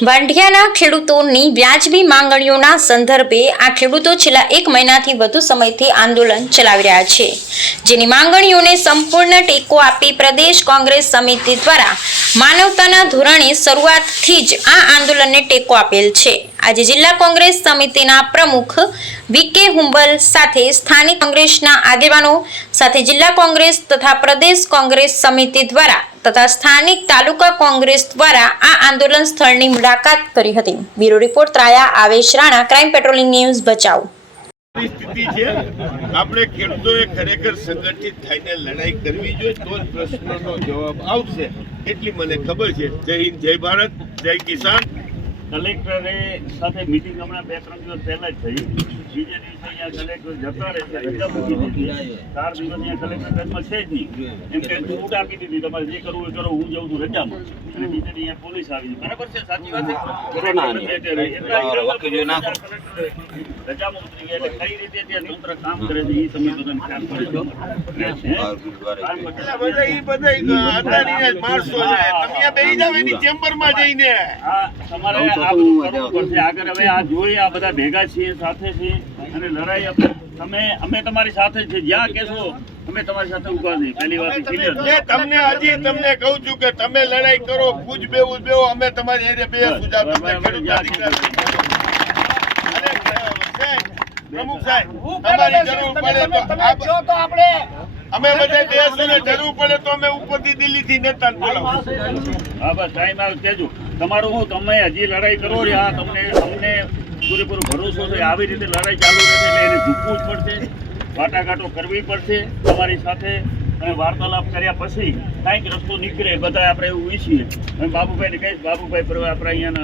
વાંઢિયાના ખેડૂતોની વ્યાજબી માંગણીઓના સંદર્ભે આ ખેડૂતો છેલ્લા એક મહિનાથી વધુ સમયથી આંદોલન ચલાવી રહ્યા છે. જેની માંગણીઓને સંપૂર્ણ ટેકો આપી પ્રદેશ કોંગ્રેસ સમિતિ દ્વારા માનવતાના ધોરણે શરૂઆતથી જ આ આંદોલનને ટેકો આપેલ છે. આજે જિલ્લા કોંગ્રેસ સમિતિના પ્રમુખ વીકે હુંબલ સાથે સ્થાનિક કોંગ્રેસના આગેવાનો સાથે જિલ્લા કોંગ્રેસ તથા પ્રદેશ કોંગ્રેસ સમિતિ દ્વારા તથા સ્થાનિક તાલુકા કોંગ્રેસ દ્વારા આ આંદોલન સ્થળની મુલાકાત કરી હતી. Bureau report ત્રાયા Avesh Rana, crime patrolling news બચાવ પરિસ્થિતિ છે, આપણે ખેડૂતોએ ખરેખર સંગઠિત થઈને લડાઈ કરવી જોઈએ, તો જ પ્રશ્નનો જવાબ આવશે. એટલી મને ખબર છે. જય હિન્દ, જય ભારત, જય કિસાન. કલેક્ટરે સાથે મિટિંગ હમણાં બે ત્રણ દિવસ પહેલા જ થઈ બીજે દિવસે અહીંયા કલેક્ટર જતા રહે છે રજા મૂકી દીધી. ચાર દિવસ અહીંયા કલેક્ટર કદમાં છે જ નહીં. એમ કે છૂટ આપી દીધી તમારે જે કરવું એ કરો હું જઉં છું રજામાં. અને બીજે અહીંયા પોલીસ આવી. બરાબર છે સાચી વાત છે. રજામાં ઉતરી ગયા એટલે કઈ રીતે ત્યાં તંત્ર કામ કરે છે એ તમે બધાને ખ્યાલ પડે છે. બધા બધા માણસો તમે બે જાવ એની ચેમ્બરમાં જઈને. આ તમારે આ બધું કરવું પડશે આગળ હવે આ જોઈએ આ બધા ભેગા છીએ સાથે છીએ અને લડાઈ આપણે તમે અમે તમારી સાથે છે જ્યાં કહેશો અમે તમારી સાથે ઊભા છીએ પહેલી વાત ક્લિયર તમને હજી તમને કહું છું કે તમે લડાઈ કરો કુછ બેવું બેવો અમે તમારી હારે બે સુજાવ તમને ખેડૂતના દીકરા અને સાહેબ, પ્રમુખ સાહેબ તમારી જરૂર પડે તો આપ- અમે બધા દેશોને જરૂર પડે તો અમે ઉપરથી દિલ્હીથી નેતાને બોલાવું હા બસ ટાઈમ આવે કહેજો તમારું હું તમે હજી લડાઈ કરો રહ્યા તમને, અમને પૂરેપૂરો ભરોસો છે, આવી રીતે લડાઈ ચાલુ રહેશે એટલે એને ઝૂકવું જ પડશે, વાટાઘાટો કરવી પડશે તમારી સાથે. અને વાર્તાલાપ કર્યા પછી કાંઈક રસ્તો નીકળે બધા આપણે એવું ઈચ્છીએ. અને બાબુભાઈને કહીશ, બાબુભાઈ પર આપણે અહીંયાના